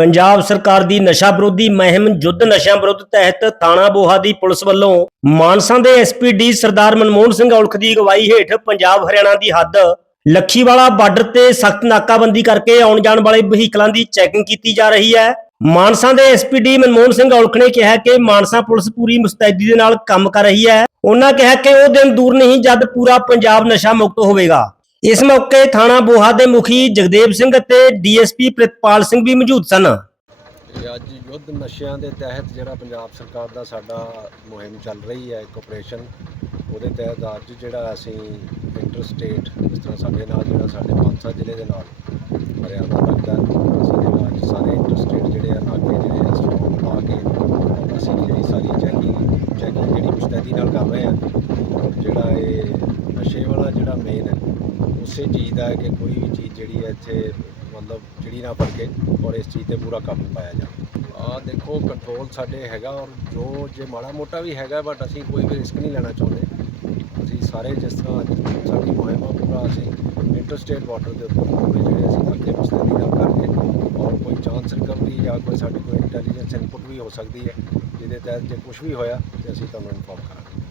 ਪੰਜਾਬ ਸਰਕਾਰ ਦੀ ਨਸ਼ਾ ਵਿਰੋਧੀ ਮੁਹਿੰਮ ਯੁੱਧ ਨਸ਼ਿਆਂ ਵਿਰੁੱਧ ਤਹਿਤ ਥਾਣਾ ਬੋਹਾ ਦੀ ਪੁਲਿਸ ਵੱਲੋਂ ਮਾਨਸਾ ਦੇ ਐਸਪੀਡੀ ਸਰਦਾਰ ਮਨਮੋਹਨ ਸਿੰਘ ਔਲਖ ਦੀ ਅਗਵਾਈ ਹੇਠ ਪੰਜਾਬ ਹਰਿਆਣਾ ਦੀ ਹੱਦ ਲੱਖੀਵਾਲਾ ਬਾਰਡਰ ਤੇ ਸਖਤ ਨਾਕਾਬੰਦੀ ਕਰਕੇ ਆਉਣ ਜਾਣ ਵਾਲੇ ਵਹੀਕਲਾਂ ਦੀ ਚੈਕਿੰਗ ਕੀਤੀ ਜਾ ਰਹੀ ਹੈ। ਮਾਨਸਾ ਦੇ ਐਸਪੀਡੀ ਮਨਮੋਹਨ ਸਿੰਘ ਔਲਖ ਨੇ ਕਿਹਾ ਕਿ ਮਾਨਸਾ ਪੁਲਿਸ ਪੂਰੀ ਮੁਸਤੈਦੀ ਦੇ ਨਾਲ ਕੰਮ ਕਰ ਰਹੀ ਹੈ। ਉਹਨਾਂ ਕਿਹਾ ਕਿ ਉਹ ਦਿਨ ਦੂਰ ਨਹੀਂ ਜਦ ਪੂਰਾ ਪੰਜਾਬ ਨਸ਼ਾ ਮੁਕਤ ਹੋਵੇਗਾ। ਇਸ ਮੌਕੇ ਥਾਣਾ ਬੋਹਾ ਦੇ ਮੁਖੀ ਜਗਦੇਵ ਸਿੰਘ ਅਤੇ ਡੀਐਸਪੀ ਪ੍ਰਿਤਪਾਲ ਸਿੰਘ ਵੀ ਮੌਜੂਦ ਸਨ। ਇਹ ਅੱਜ ਯੁੱਧ ਨਸ਼ਿਆਂ ਦੇ ਤਹਿਤ ਜਿਹੜਾ ਪੰਜਾਬ ਸਰਕਾਰ ਦਾ ਸਾਡਾ ਮੁਹਿੰਮ ਚੱਲ ਰਹੀ ਹੈ ਇੱਕ ਆਪਰੇਸ਼ਨ ਉਹਦੇ ਤਹਿਤ ਅੱਜ ਜਿਹੜਾ ਅਸੀਂ ਇੰਟਰ ਸਟੇਟ ਜਿਸ ਤਰ੍ਹਾਂ ਸਾਡੇ ਨਾਲ ਜਿਹੜਾ ਸਾਡੇ ਮਾਨਸਾ ਜ਼ਿਲ੍ਹੇ ਦੇ ਨਾਲ ਹਰਿਆਣਾ ਲੱਗਦਾ ਹੈ, ਅਸੀਂ ਸਾਰੇ ਇੰਟਰ ਸਟੇਟ ਜਿਹੜੇ ਆ ਨਾਕੇ ਜਿਹੜੇ ਆ ਸਟ੍ਰੋਂਗ ਲਾ ਕੇ ਅਸੀਂ ਜਿਹੜੀ ਸਾਰੀ ਚੈਕਿੰਗ ਚੈਕਿੰਗ ਜਿਹੜੀ ਮੁਸਤੈਦੀ ਨਾਲ ਕਰ ਰਹੇ ਆ ਔਰ ਜਿਹੜਾ ਇਹ ਨਸ਼ੇ ਵਾਲਾ ਜਿਹੜਾ ਮੇਨ ਹੈ ਉਸੇ ਚੀਜ਼ ਦਾ ਹੈ ਕਿ ਕੋਈ ਵੀ ਚੀਜ਼ ਜਿਹੜੀ ਹੈ ਇੱਥੇ ਮਤਲਬ ਚਿੜੀ ਨਾ ਫੜ ਕੇ ਔਰ ਇਸ ਚੀਜ਼ ਤੇ ਪੂਰਾ ਕਾਬੂ ਪਾਇਆ ਜਾਵੇ। ਆ ਦੇਖੋ ਕੰਟਰੋਲ ਸਾਡੇ ਹੈਗਾ ਔਰ ਜੋ ਜੇ ਮਾੜਾ ਮੋਟਾ ਵੀ ਹੈਗਾ ਬਟ ਅਸੀਂ ਕੋਈ ਵੀ ਰਿਸਕ ਨਹੀਂ ਲੈਣਾ ਚਾਹੁੰਦੇ। ਅਸੀਂ ਸਾਰੇ ਜਿਸ ਤਰ੍ਹਾਂ ਅੱਜ ਸਾਡੀ ਮੁਹਿੰਮ ਆ, ਪੂਰਾ ਅਸੀਂ ਇੰਟਰਸਟੇਟ ਵਾਟਰ ਦੇ ਉੱਪਰ ਜਿਹੜੇ ਅਸੀਂ ਨਾਕੇ ਮੁਸਤੈਦੀ ਗੱਲ ਕਰਕੇ ਔਰ ਕੋਈ ਚਾਂਸ ਰਿਕਵਰੀ ਜਾਂ ਕੋਈ ਸਾਡੀ ਕੋਈ ਇੰਟੈਲੀਜੈਂਸ ਇਨਪੁਟ ਵੀ ਹੋ ਸਕਦੀ ਹੈ, ਜਿਹਦੇ ਤਹਿਤ ਜੇ ਕੁਝ ਵੀ ਹੋਇਆ ਤੇ ਅਸੀਂ ਤੁਹਾਨੂੰ ਇਨਫੋਰਮ ਕਰਾਂਗੇ।